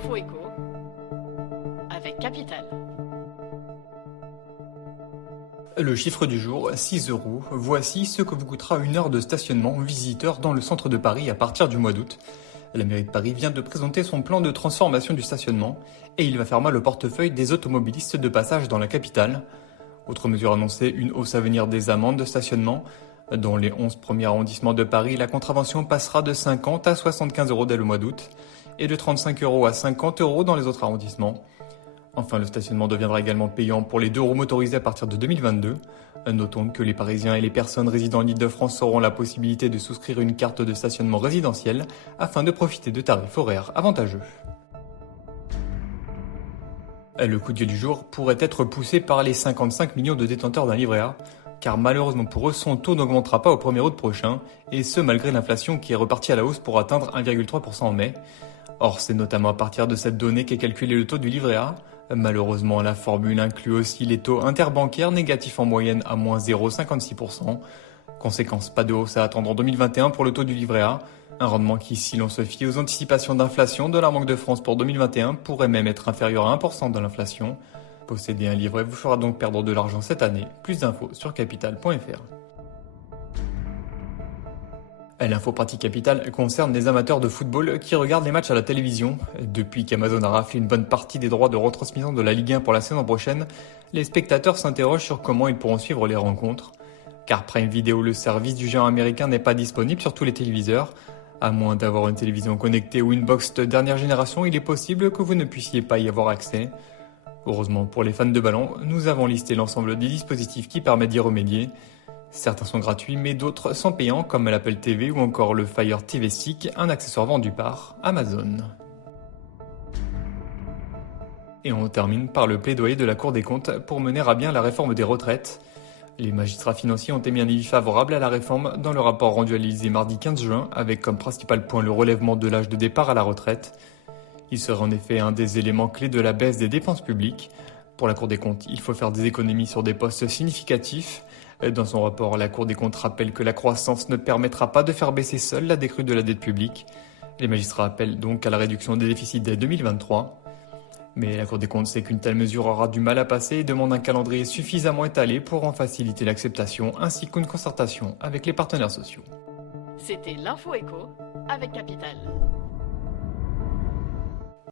l'info éco avec Capital. Le chiffre du jour, 6 euros. Voici ce que vous coûtera une heure de stationnement visiteur dans le centre de Paris à partir du mois d'août. La mairie de Paris vient de présenter son plan de transformation du stationnement et il va faire mal au portefeuille des automobilistes de passage dans la capitale. Autre mesure annoncée, une hausse à venir des amendes de stationnement. Dans les 11 premiers arrondissements de Paris, la contravention passera de 50 à 75 euros dès le mois d'août et de 35 euros à 50 euros dans les autres arrondissements. Enfin, le stationnement deviendra également payant pour les 2 roues motorisés à partir de 2022. Notons que les Parisiens et les personnes résidant en Île-de-France auront la possibilité de souscrire une carte de stationnement résidentielle afin de profiter de tarifs horaires avantageux. Le coup de gueule du jour pourrait être poussé par les 55 millions de détenteurs d'un livret A, car malheureusement pour eux, son taux n'augmentera pas au 1er août prochain, et ce malgré l'inflation qui est repartie à la hausse pour atteindre 1,3% en mai. Or, c'est notamment à partir de cette donnée qu'est calculé le taux du livret A. Malheureusement, la formule inclut aussi les taux interbancaires négatifs en moyenne à moins 0,56%. Conséquence, pas de hausse à attendre en 2021 pour le taux du livret A. Un rendement qui, si l'on se fie aux anticipations d'inflation de la Banque de France pour 2021, pourrait même être inférieur à 1% de l'inflation. Posséder un livret vous fera donc perdre de l'argent cette année. Plus d'infos sur capital.fr. L'info pratique Capital concerne les amateurs de football qui regardent les matchs à la télévision. Depuis qu'Amazon a raflé une bonne partie des droits de retransmission de la Ligue 1 pour la saison prochaine, les spectateurs s'interrogent sur comment ils pourront suivre les rencontres. Car Prime Video, le service du géant américain, n'est pas disponible sur tous les téléviseurs. À moins d'avoir une télévision connectée ou une box de dernière génération, il est possible que vous ne puissiez pas y avoir accès. Heureusement pour les fans de ballon, nous avons listé l'ensemble des dispositifs qui permettent d'y remédier. Certains sont gratuits, mais d'autres sont payants, comme l'Apple TV ou encore le Fire TV Stick, un accessoire vendu par Amazon. Et on termine par le plaidoyer de la Cour des comptes pour mener à bien la réforme des retraites. Les magistrats financiers ont émis un avis favorable à la réforme dans le rapport rendu à l'Élysée mardi 15 juin, avec comme principal point le relèvement de l'âge de départ à la retraite. Il serait en effet un des éléments clés de la baisse des dépenses publiques. Pour la Cour des comptes, il faut faire des économies sur des postes significatifs. Dans son rapport, la Cour des comptes rappelle que la croissance ne permettra pas de faire baisser seule la décrue de la dette publique. Les magistrats appellent donc à la réduction des déficits dès 2023. Mais la Cour des comptes sait qu'une telle mesure aura du mal à passer et demande un calendrier suffisamment étalé pour en faciliter l'acceptation ainsi qu'une concertation avec les partenaires sociaux. C'était l'info éco avec Capital.